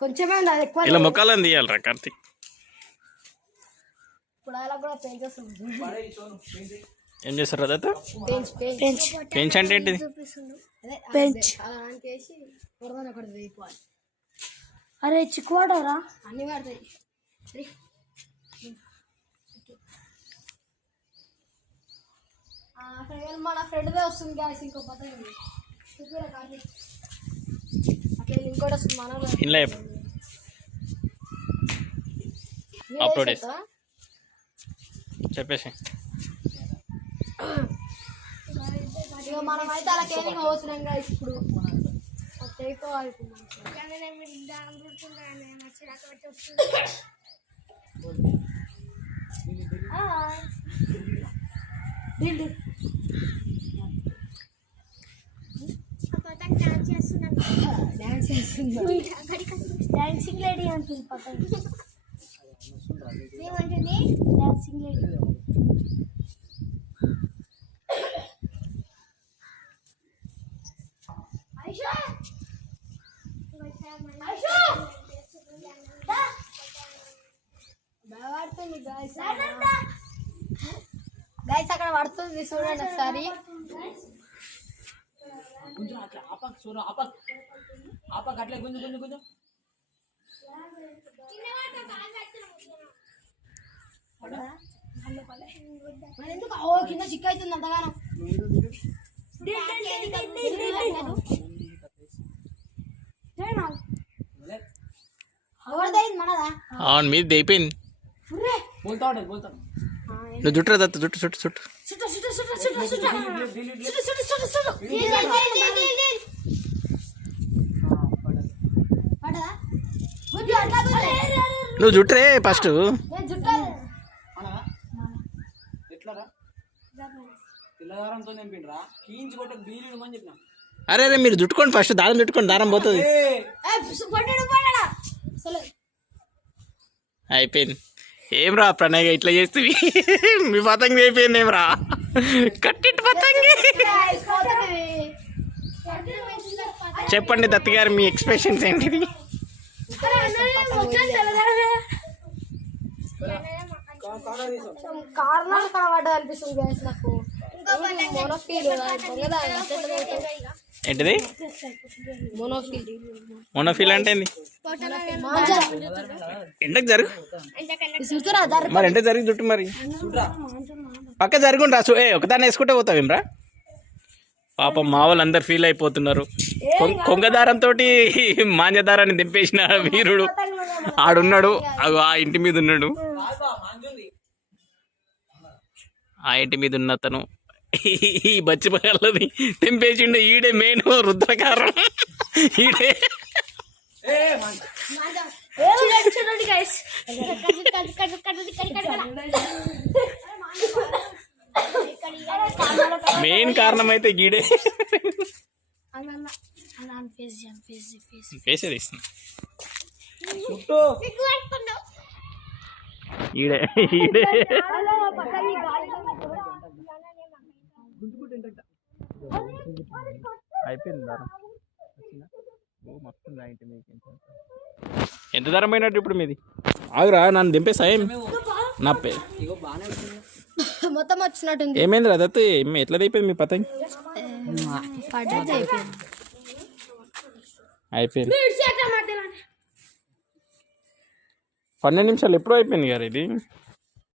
కొంచెమే ఇలా ముఖాలను తీయాలరా కార్తీక్. ఏం చేస్తారు అదైతే? పెంచ్ అంటే ఏంటిది? అరే చిక్కువాడరా అన్ని పడతాయి. మన ఫ్రెండ్దే వస్తుంది గ్యాస్ ఇంకో పతంగి అట్లా ఇంకోటి వస్తుంది మన ఇలా అప్లోడ్ చేస్తా చెప్పేసి. ఇక మనం అయితే అలా కేరింగ్ అవుతున్నాం గాయస్. ఇప్పుడు డాన్సింగ్ లేడీ అంటుంది పతంగి. డాన్సింగ్ లేడీ గైస్ అక్కడ పడుతుంది చూడండి ఒకసారి. ఎందుకు కింద చిక్క అవుతుంది అంతగానం. అవును మీద అయిపోయింది. నువ్వు జుట్టు దత్త జుట్టు చుట్టు చుట్టు నువ్వు జుట్టురే ఫస్ట్. అరే అరే మీరు జుట్టుకోండి ఫస్ట్, దారం చుట్టుకోండి, దారం పోతుంది. అయిపోయింది. ఏం రా ప్రణయ్ ఇట్లా చేస్తుంది, మీ పతంగి అయిపోయింది. ఏం రా కట్టిట్టు పతంగి. చెప్పండి దత్త గారు మీ ఎక్స్ప్రెషన్స్ ఏంటిది? కారణాలు కనబడ్డా అనిపిస్తుంది నాకు. ఏంటిది మోనోఫీల్ అంటే ఏంది? ఎండకు జరుగు మరి, ఎండ జరిగి చుట్టు మరి పక్క జరుగుండ్రా. ఒకదాన్ని వేసుకుంటే పోతావేమ్రా? పాపం మా వాళ్ళు అందరు ఫీల్ అయిపోతున్నారు. కొంగదారంతో మాంజదారాన్ని దింపేసిన వీరుడు ఆడున్నాడు. ఆ ఇంటి మీద ఉన్నాడు. ఆ ఇంటి మీద ఉన్న అతను ఈ బచ్చిపల్లని తెంపేసిండు. ఈడే మెయిన్ రుద్రకారం. ఈడే మెయిన్ కారణం అయితే గీడే. ఫేసే తీస్తున్నా ఈడే ఈడే అయిపోయింది దారం. ఎంత ధరం పోయినట్టు ఇప్పుడు మీది? ఆగురా నన్ను దింపేసా. ఏం నా మొత్తం వచ్చినట్టుంది. ఏమైంది రదత్? ఎట్లా అయిపోయింది మీ పతంగి? అయిపోయింది 12 నిమిషాలు ఎప్పుడూ అయిపోయింది గారు ఇది.